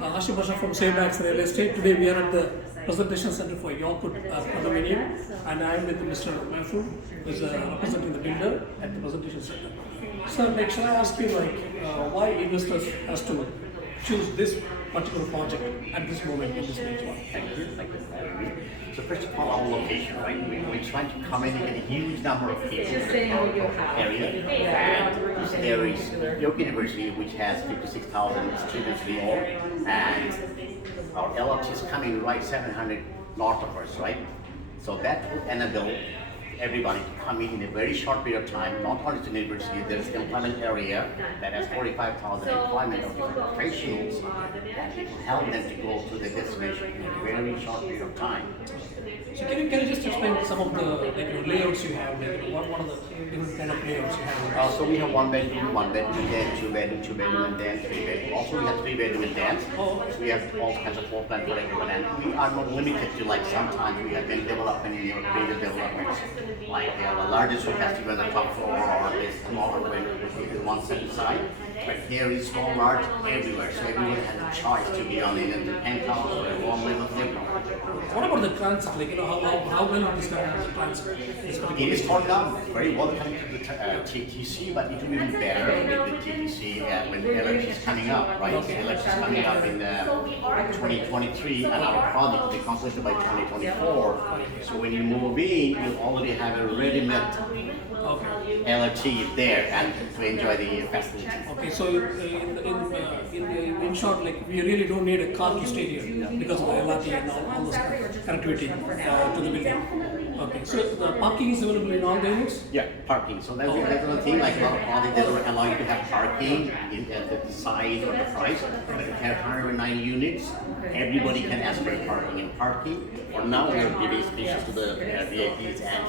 Hashim Ashraf from Saybacks Real Estate. Today we are at the presentation center for Yorkwoods condominium, and I am with Mr. Mahfood, who is representing the builder at the presentation center. Sir, shall I ask you why investors has to choose this particular project at this moment in this stage? Thank you. So first of all, our location, right? We're trying to come in and get a huge number of people in the area. And there is York University, which has 56,000 students more, and our LRT is coming right 700 north of us, right? So that will enable everybody to come in a very short period of time. Not only to the university, there is an employment area that has 45,000 employment of different professionals that will help them to go to the destination in a very short period of time. So can you just explain some of the layouts you have? What are the different kind of layouts you have? So we have one bedroom, then two bedroom, and then three bedroom. Also we have three bedroom and then so we have all kinds of floor plan for everyone, and we are not limited to like sometimes we have been development in your bigger developments. Like the largest one has to be on the top floor or the smaller one with one set aside. But here is small, large, everywhere. So everyone has a choice to be on in the penthouse or a one level thing. What about the transit? How well is the transit? It is torn down very well coming to the TTC, but it will be even better with the TTC when the LRT is coming up, right? Okay. The LRT is coming up in 2023, and our project will be completed by 2024. So when you move in, you already have a ready-made LRT there and to enjoy the facility. Okay, so in short, we really don't need a car to stay here because of the LRT and all this connectivity to the building. Okay, so the parking is available in all the units? Yeah, parking. So that's another thing. Like a lot of projects, they don't allow you to have parking at the size or the price. But if you have 109 units, everybody can ask for parking. And parking, for now, we are giving spaces to the VIPs and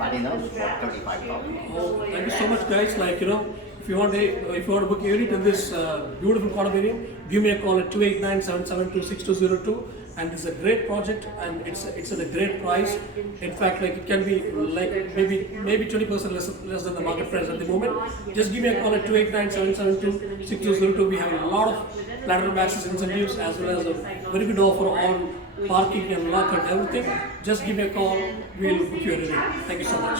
Platinos for 35,000. Oh, thank you so much, guys. If you want to book a unit in this beautiful condominium, give me a call at 289-772-6202. And it's a great project, and it's at a great price. In fact, it can be maybe 20% less than the market price at the moment. Just give me a call at 289-772-6202. We have a lot of platinum access incentives as well as a very good offer on parking and lock and everything. Just give me a call. We'll book you a review. Thank you so much.